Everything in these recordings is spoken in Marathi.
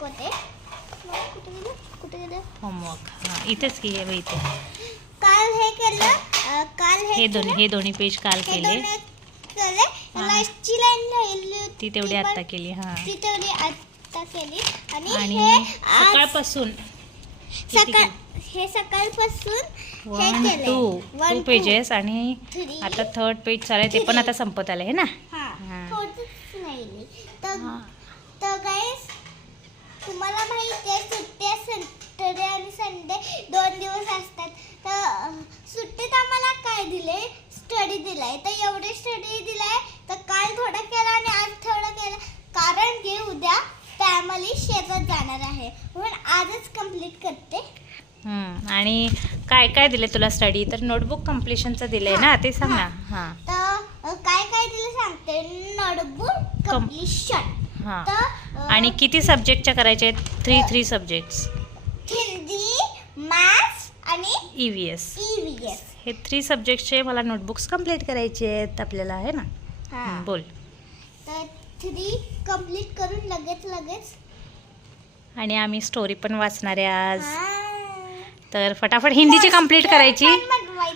दाखवते. कुठे गेलं होमवर्क? हां इथेच की आहे इथे. काल हे केलं, काल हे दोन्ही पेज काल केले. लास्टची लाईन राहिली होती, ती तेवढी आत्ता केली. हां ती तेवढी आत्ता केली. आणि आणि सकाळपासून हे सकाळपासून हे 1 केलंय. 2 पेजेस आणि 3. आता 3rd पेज चालू आहे, ते पण आता संपत आलं आहे ना. हां थोडंच राहिली. तर गाईस तुम्हाला माहिती आहे सुट्ट्या सॅटर्डे आणि संडे 2 दिवस असतात. तर सुट्टीत आम्हाला काय दिले, स्टडी दिलाय. तर एवढे स्टडी दिलाय, तर काल थोडं केलं आणि आज थोडं केलं, कारण की उद्या फॅमिली शेतात जाणार आहे म्हणून आजच कंप्लीट करते. आणि काय काय दिले तुला स्टडी? तर नोटबुक कम्प्लिशनचं दिलंय ना, ते सांग ना. हां तर काय काय दिलं सांगते. Notebook completion. हां आणि किती सब्जेक्टच्या करायचे आहेत? 3 सब्जेक्ट्स. हिंदी, मॅथ्स आणि EVS. EVS. हे 3 सब्जेक्टचे मला नोटबुक्स कंप्लीट करायचे आहेत आपल्याला, आहे ना. बोल. तर 3 कंप्लीट करून लगेच आणि आम्ही स्टोरी पण वाचणार आहे आज. तर फटाफट हिंदीची कंप्लीट करायची.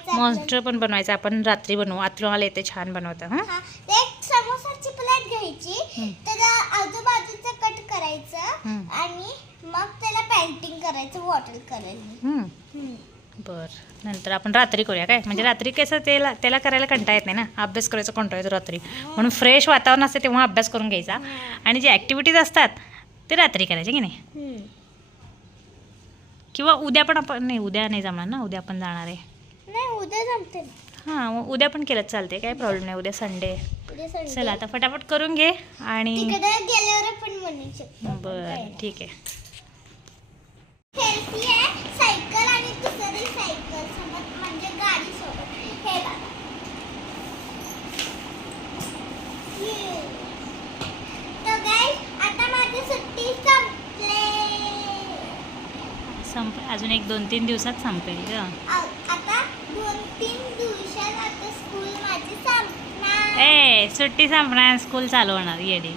मॉन्स्टर पण बनवायचं, आपण रात्री बनवू. आतलं मला येते छान बनवतं. हां एक समोसाची प्लेट घ्यायची, त्याला आजूबाजूचं कट करायचं आणि मग त्याला पेंटिंग करायचं, वॉटर करायचं. बर, नंतर आपण रात्री करूया काय, म्हणजे रात्री कसं त्याला करायला कंटाळा येत नाही ना, अभ्यास करायचा कंटाळा येतो रात्री, म्हणून फ्रेश वातावरण असते तेव्हा अभ्यास करून घ्यायचा. आणि जे ॲक्टिव्हिटीज असतात ते रात्री करायचे की नाही. किंवा उद्या पण आपण, नाही उद्या नाही जमणार ना, उद्या आपण जाणार आहे. नाही उद्या जमते. हां मग उद्या पण केलं चालते, काय प्रॉब्लेम नाही. उद्या संडे. चला आता फटाफट करून घे आणि तिकडे गेल्यावर पण म्हणू शकतो. बरं ठीक आहे. हेल्थी आहे सायकल आणि दुसरी सायकल सोबत, म्हणजे गाडी सोबत. हे बघा, तर गाईस आता माझी सुट्टी संपले. अजून 1-2-3 दिवसात संपेल ग. आता 2-3 दिवसात आता स्कूल माझी संपणार. सुट्टी संपणार, स्कूल चालू होणार. येडी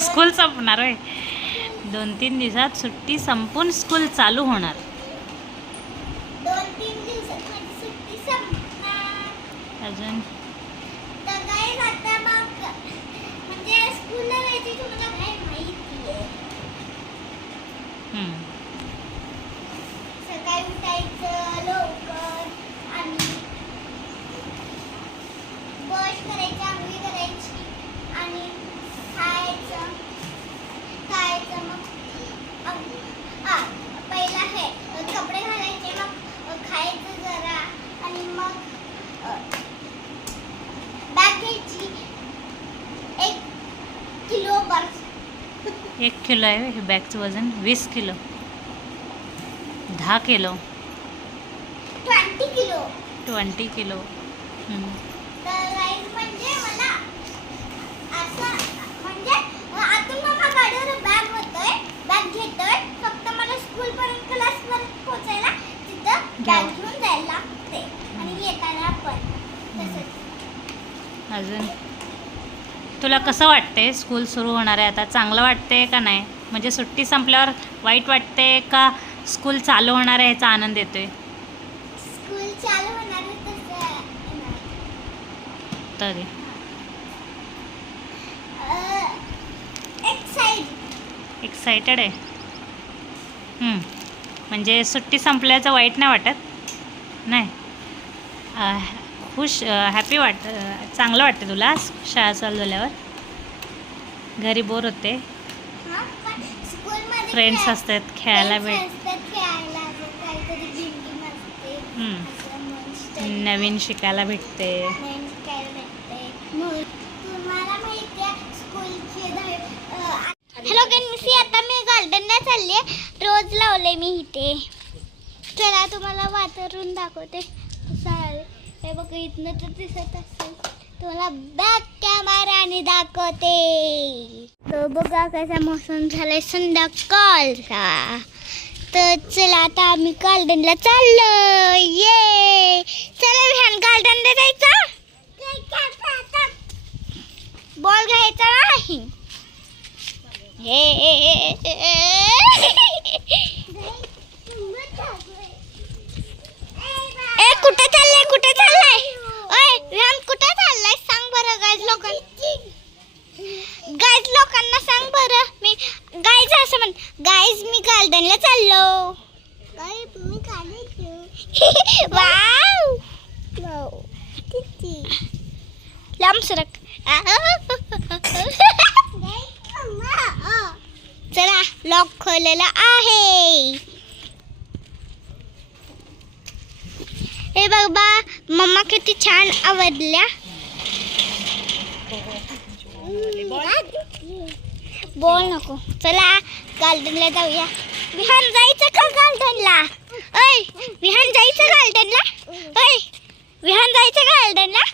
स्कूल संपणार होय. 2-3 दिवसात सुट्टी संपून स्कूल चालू होणार. 2-3 दिवसात माझी सुट्टी संपणार. अजून तर गाईस आता मग म्हणजे स्कूलला जायची तुम्हाला काय माहिती आहे. सकाळी उठायचं लवकर आणि ब्रश करायचं, आंघोळ करायची आणि खायचं. मग पहिला हे कपडे घालायचे, मग खायचं जरा आणि मग बॅग घ्यायची. 1 किलो बर्फ. 1 किलो आहे हे बॅगचं वजन. 20 किलो, 10 किलो, 20 किलो. 20 किलो. तर गाईस म्हणजे मला असं म्हणजे आतून मम्मा गाडीवर बॅग होतोय, बॅग घेतोय, फक्त मला स्कूल पर्यंत क्लासपर्यंत पोहोचायला तिथं बॅग घेऊन जायला लागते आणि येताना पण तसंच. अजून तुला कसं वाटते स्कूल सुरू होणार आहे आता? चांगलं वाटते का नाही? म्हणजे सुट्टी संपल्यावर वाईट वाटते का स्कूल चालू होणार आहे ह्याचा आनंद येतोय? स्कूल चालू होणार आहे तसं तरी एक्साइटेड आहे. म्हणजे सुट्टी संपल्याचं वाईट नाही वाटत? नाही, खुश हॅपी चांगलं वाटतं तुला शाळा चालू झाल्यावर? घरी बोर होते, फ्रेंड्स असतात, खेळायला नवीन शिकायला भेटते. हॅलो गाईस, आता मी गार्डनला चालले. रोज लावले मी इथे. चला तुम्हाला वातावरण दाखवते. हे बघा इथनं तर दिसत असेल, तुम्हाला बॅक कॅमेराने दाखवते. तर बघा कसा मोसम झालाय संध्याकाळचा. तर चला आता आम्ही गार्डनला चाललो. ये चला व्हॅन गार्डनला जायचं. बॉल घ्यायचा नाही. ए कुठे चाललाय कुठे चाललाय ओय विहान कुठे चाललाय सांग बरं गाईज लोकांना सांग बरं मी गाईज असं म्हण गाईज मी गार्डनला चाललो वाव लांब सरक चला लॉक खोललेला आहे हे बघ बा मम्मा किती छान आवडल्या बोल नको चला गार्डनला जाऊया विहान जायचं का गार्डनला ओय विहान जायचं गार्डनला ओय विहान जायचं गार्डनला